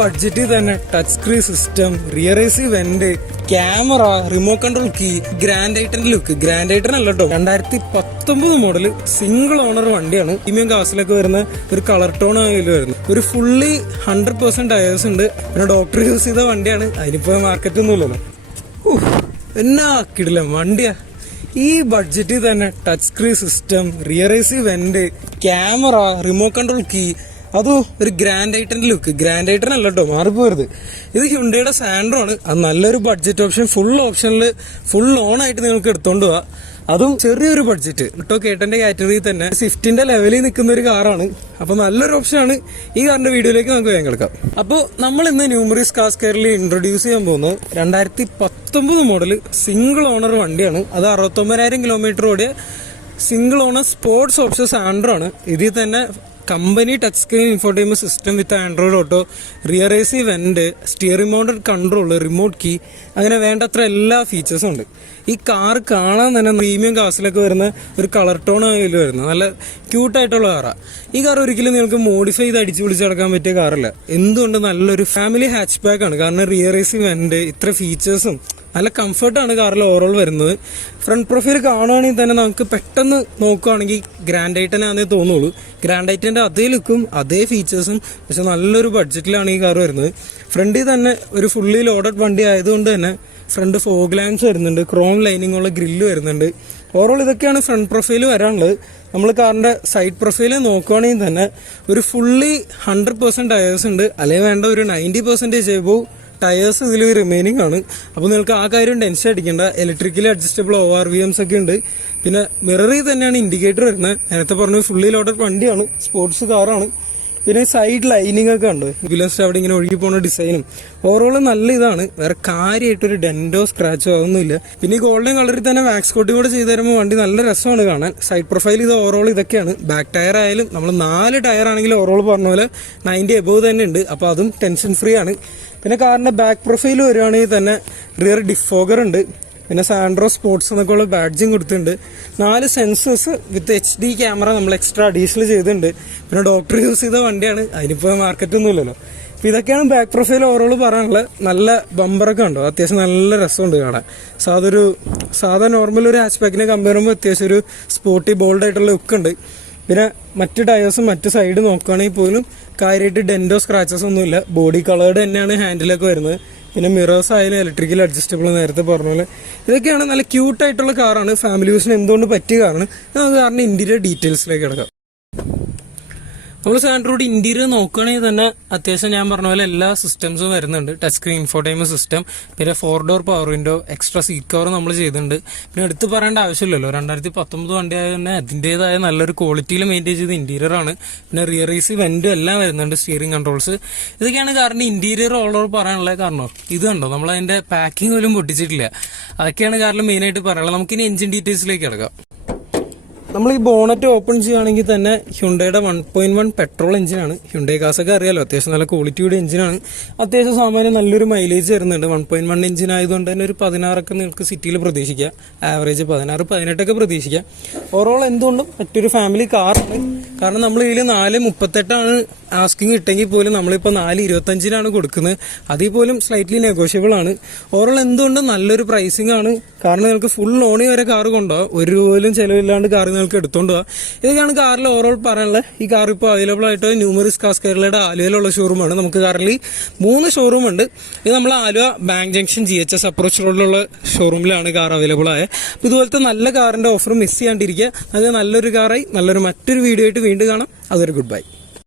ബഡ്ജറ്റിൽ തന്നെ touch screen system, rear AC vent, camera, remote control key, Grand i ten look. Grand i ten അല്ല കേട്ടോ, 2019 model single owner വണ്ടിയാണ്. Premium ക്ലാസ്സിലൊക്കെ വരുന്ന ഒരു കളർ ടോൺ അതിൽ വരുന്നത്. ഒരു ഫുള്ളി 100% ടയേഴ്സ് ഉണ്ട്. പിന്നെ ഡോക്ടർ യൂസ് ചെയ്ത വണ്ടിയാണ്. അതിനിപ്പോ മാർക്കറ്റ് ഒന്നുമില്ലല്ലോ. എന്നാ കിടിലം വണ്ടിയാ. ഈ ബഡ്ജറ്റിൽ തന്നെ touch screen system, rear AC vent, camera, remote control key, അതും ഒരു Grand i ten look. Grand i ten അല്ല കേട്ടോ, മാറിപ്പോരുത്. ഇത് ഹ്യുണ്ടയുടെ സാൻഡ്രോ ആണ്. അത് നല്ലൊരു ബഡ്ജറ്റ് ഓപ്ഷൻ, ഫുൾ ഓപ്ഷനിൽ ഫുൾ ഓൺ ആയിട്ട് നിങ്ങൾക്ക് എടുത്തോണ്ട് പോവാ. അതും ചെറിയൊരു ബഡ്ജറ്റ് കേട്ടോ. കേട്ടന്റെ കാറ്റഗറിയിൽ തന്നെ സ്വിഫ്റ്റിന്റെ ലെവലിൽ നിൽക്കുന്ന ഒരു കാറാണ്. അപ്പൊ നല്ലൊരു ഓപ്ഷനാണ്. ഈ കാറിന്റെ വീഡിയോയിലേക്ക് നമുക്ക് വേഗം കിടക്കാം. അപ്പോൾ നമ്മൾ ഇന്ന് ന്യൂമറീസ് കാർസ് കെയറിൽ ഇൻട്രൊഡ്യൂസ് ചെയ്യാൻ പോകുന്നത് 2019 മോഡൽ സിംഗിൾ ഓണർ വണ്ടിയാണ്. അത് 69,000 കിലോമീറ്റർ ഓടിയ single owner sports option Santro ആണ്. ഇതിൽ തന്നെ company touch screen infotainment system with Android Auto, rear AC vent, steering mounted control, remote key, അങ്ങനെ വേണ്ടത്ര എല്ലാ ഫീച്ചേഴ്സും ഉണ്ട്. ഈ കാർ കാണാൻ തന്നെ പ്രീമിയം ക്ലാസ്സിലൊക്കെ വരുന്ന ഒരു കളർ ടോൺ അതിൽ വരുന്നത് നല്ല ക്യൂട്ടായിട്ടുള്ള കാറാണ്. ഈ കാർ ഒരിക്കലും നിങ്ങൾക്ക് മോഡിഫൈ ചെയ്ത് അടിച്ചു പിടിച്ച് നടക്കാൻ പറ്റിയ കാറല്ല. എന്തുകൊണ്ട് നല്ലൊരു ഫാമിലി ഹാച്ച് ബാക്ക് ആണ്. കാരണം റിയർ എസി വെന്റ്, ഇത്ര ഫീച്ചേഴ്സും നല്ല കംഫർട്ടാണ് കാറിൽ ഓവറോൾ വരുന്നത്. ഫ്രണ്ട് പ്രൊഫൈൽ കാണുകയാണെങ്കിൽ തന്നെ നമുക്ക് പെട്ടെന്ന് നോക്കുകയാണെങ്കിൽ ഗ്രാൻഡ് ഐറ്റൻ ആണെന്നേ തോന്നുള്ളൂ. ഗ്രാൻഡ് ഐറ്റൻ്റെ അതേ ലുക്കും അതേ ഫീച്ചേഴ്സും, പക്ഷെ നല്ലൊരു ബഡ്ജറ്റിലാണ് ഈ കാർ വരുന്നത്. ഫ്രണ്ടിൽ തന്നെ ഒരു ഫുള്ളി ലോഡഡ് വണ്ടി ആയതുകൊണ്ട് തന്നെ ഫ്രണ്ട് ഫോഗ് ലാംപ്സ് വരുന്നുണ്ട്, ക്രോം ലൈനിങ് ഉള്ള ഗ്രില്ല് വരുന്നുണ്ട്. ഓവറോൾ ഇതൊക്കെയാണ് ഫ്രണ്ട് പ്രൊഫൈൽ വരാനുള്ളത്. നമ്മൾ കാറിന്റെ സൈഡ് പ്രൊഫൈൽ നോക്കുകയാണെങ്കിൽ തന്നെ ഒരു ഫുള്ളി 100% ടയേഴ്സ് ഉണ്ട്. അല്ലെങ്കിൽ വേണ്ട ഒരു 90% എബോവ് ടയേഴ്സ് ഇതിൽ റിമൈനിങ് ആണ്. അപ്പോൾ നിങ്ങൾക്ക് ആ കാര്യം ടെൻഷൻ അടിക്കേണ്ട. ഇലക്ട്രിക്കലി അഡ്ജസ്റ്റബിൾ ORVMs ഒക്കെ ഉണ്ട്. പിന്നെ മിററിൽ തന്നെയാണ് ഇൻഡിക്കേറ്റർ വരുന്നത്. നേരത്തെ പറഞ്ഞു ഫുള്ളി ലോഡഡ് വണ്ടിയാണ്, സ്പോർട്സ് കാറാണ്. പിന്നെ സൈഡ് ലൈനിങ് ഒക്കെ ഉണ്ട്. വിലസ്റ്റ് അവിടെ ഇങ്ങനെ ഒഴുകി പോകുന്ന ഡിസൈനും ഓവറോൾ നല്ല ഇതാണ്. വേറെ കാര്യമായിട്ടൊരു ഡെന്റോ സ്ക്രാച്ചോ അതൊന്നുമില്ല. പിന്നെ ഈ ഗോൾഡൻ കളറിൽ തന്നെ വാക്സ് കോട്ടിംഗ് കൂടെ ചെയ്ത് തരുമ്പോൾ വണ്ടി നല്ല രസമാണ് കാണാൻ. സൈഡ് പ്രൊഫൈൽ ഇത് ഓവറോൾ ഇതൊക്കെയാണ്. ബാക്ക് ടയർ ആയാലും നമ്മൾ 4 ടയർ ആണെങ്കിൽ ഓവറോൾ പറഞ്ഞ പോലെ 90 എബോവ് തന്നെ ഉണ്ട്. അപ്പോൾ അതും ടെൻഷൻ ഫ്രീ ആണ്. പിന്നെ കാറിന്റെ ബാക്ക് പ്രൊഫൈൽ വരുവാണെങ്കിൽ തന്നെ റിയർ ഡിഫോഗർ ഉണ്ട്. പിന്നെ സാൻഡ്രോ സ്പോർട്സ് എന്നൊക്കെ ഉള്ള ബാഡ്ജിങ് കൊടുത്തിട്ടുണ്ട്. 4 സെൻസേഴ്സ് വിത്ത് HD ക്യാമറ നമ്മൾ എക്സ്ട്രാ അഡീഷണൽ ചെയ്തിട്ടുണ്ട്. പിന്നെ ഡോക്ടർ യൂസ് ചെയ്ത വണ്ടിയാണ്. അതിനിപ്പോൾ മാർക്കറ്റ് ഒന്നുമില്ലല്ലോ. അപ്പോൾ ഇതൊക്കെയാണ് ബാക്ക് പ്രൊഫൈൽ ഓവറോൾ പറയാനുള്ളത്. നല്ല ബമ്പറൊക്കെ ഉണ്ടോ, അത്യാവശ്യം നല്ല രസമുണ്ട് കാണാൻ. സാധാ നോർമൽ ഒരു ഹാച്ച് ബാക്കിനെ കമ്പയർ ചെയ്യുമ്പോൾ അത്യാവശ്യം ഒരു സ്പോർട്ടി ബോൾഡ് ആയിട്ടുള്ള ലുക്ക് ഉണ്ട്. പിന്നെ മറ്റ് ടയേഴ്സും മറ്റ് സൈഡ് നോക്കുകയാണെങ്കിൽ പോലും കാര്യമായിട്ട് ഡെന്റോ സ്ക്രാച്ചസ് ഒന്നുമില്ല. ബോഡി കളേർഡ് തന്നെയാണ് ഹാൻഡിലൊക്കെ വരുന്നത്. പിന്നെ മിറേഴ്സ് ആയാലും ഇലക്ട്രിക്കൽ അഡ്ജസ്റ്റബിൾ നേരത്തെ പറഞ്ഞ പോലെ ഇതൊക്കെയാണ്. നല്ല ക്യൂട്ടായിട്ടുള്ള കാറാണ്. ഫാമിലി യൂസിന് എന്തുകൊണ്ട് പറ്റിയ കാറാണ്. നമുക്ക് കാറിന്റെ ഇന്റീരിയർ ഡീറ്റെയിൽസിലേക്ക് കിടക്കാം. നമ്മൾ സാൻഡ്രോയുടെ ഇന്റീരിയർ നോക്കുകയാണെങ്കിൽ തന്നെ അത്യാവശ്യം ഞാൻ പറഞ്ഞ പോലെ എല്ലാ സിസ്റ്റംസും വരുന്നുണ്ട്. ടച്ച് സ്ക്രീൻ ഇൻഫോർടൈൻമെന്റ് സിസ്റ്റം, പിന്നെ 4 door power window, extra seat cover നമ്മൾ ചെയ്തിട്ടുണ്ട്. പിന്നെ എടുത്ത് പറയേണ്ട ആവശ്യമില്ലല്ലോ, 2019 വണ്ടി ആയത് തന്നെ അതിൻ്റെതായ നല്ലൊരു ക്വാളിറ്റിയിൽ മെയിൻറ്റെയിൻ ചെയ്ത ഇന്റീരിയർ ആണ്. പിന്നെ റിയർ എസി വെന്റും എല്ലാം വരുന്നുണ്ട്, സ്റ്റിയറിംഗ് കൺട്രോൾസ്. ഇതൊക്കെയാണ് കാറിന്റെ ഇന്റീരിയർ ഓവറോൾ പറയാനുള്ള കാരണം. ഇത് കണ്ടോ, നമ്മൾ അതിന്റെ പാക്കിംഗ് പോലും പൊട്ടിച്ചിട്ടില്ല. അതൊക്കെയാണ് കാറിൽ മെയിനായിട്ട് പറയാനുള്ളത്. നമുക്കിനി എഞ്ചിൻ ഡീറ്റെയിൽസിലേക്ക് കിടക്കാം. നമ്മൾ ഈ ബോണറ്റ് ഓപ്പൺ ചെയ്യുകയാണെങ്കിൽ തന്നെ ഹ്യുണ്ടയുടെ 1.1 പെട്രോൾ എഞ്ചിനാണ്. ഹ്യുണ്ടൈ കാസൊക്കെ അറിയാലോ, അത്യാവശ്യം നല്ല ക്വാളിറ്റിയുടെ എഞ്ചിനാണ്. അത്യാവശ്യം സാമാന്യം നല്ലൊരു മൈലേജ് വരുന്നുണ്ട്. 1.1 എഞ്ചിൻ ആയതുകൊണ്ട് തന്നെ ഒരു 16 നിങ്ങൾക്ക് സിറ്റിയിൽ പ്രതീക്ഷിക്കാം. ആവറേജ് 16-18 പ്രതീക്ഷിക്കാം. ഓവറോൾ എന്തുകൊണ്ടും മറ്റൊരു ഫാമിലി കാറാണ്. കാരണം നമ്മൾ ഇതിൽ 4.38 ആസ്കിങ് ഇട്ടെങ്കിൽ പോലും നമ്മളിപ്പോൾ 4.25 കൊടുക്കുന്നത്. അതിൽ പോലും സ്ലൈറ്റ്ലി നെഗോഷ്യബിൾ ആണ്. ഓവറോൾ എന്തുകൊണ്ടും നല്ലൊരു പ്രൈസിംഗ് ആണ്. കാരണം നിങ്ങൾക്ക് ഫുൾ ഓണി വരെ കാർ കൊണ്ടുപോകാം. ഒരു പോലും ചിലവില്ലാണ്ട് കാർ നിങ്ങൾക്ക് എടുത്തോണ്ട് പോകാം. ഇതൊക്കെയാണ് കാറിൽ ഓവറോൾ പറയാനുള്ളത്. ഈ കാർ ഇപ്പോൾ അവൈലബിൾ ആയിട്ട് ന്യൂമറീസ് കാർസ് കേരളയുടെ ആലുവയിലുള്ള ഷോറൂമാണ്. നമുക്ക് കാറിൽ 3 ഷോറൂം ഉണ്ട്. ഇത് നമ്മൾ Aluva bank junction GHS approach റോഡിലുള്ള ഷോറൂമിലാണ് കാർ അവൈലബിൾ ആയത്. അപ്പോൾ ഇതുപോലത്തെ നല്ല കാറിന്റെ ഓഫർ മിസ് ചെയ്യാണ്ടിരിക്കുക. അത് നല്ലൊരു കാറായി മറ്റൊരു വീഡിയോ ആയിട്ട് വീണ്ടും കാണാം. അതൊരു ഗുഡ് ബൈ.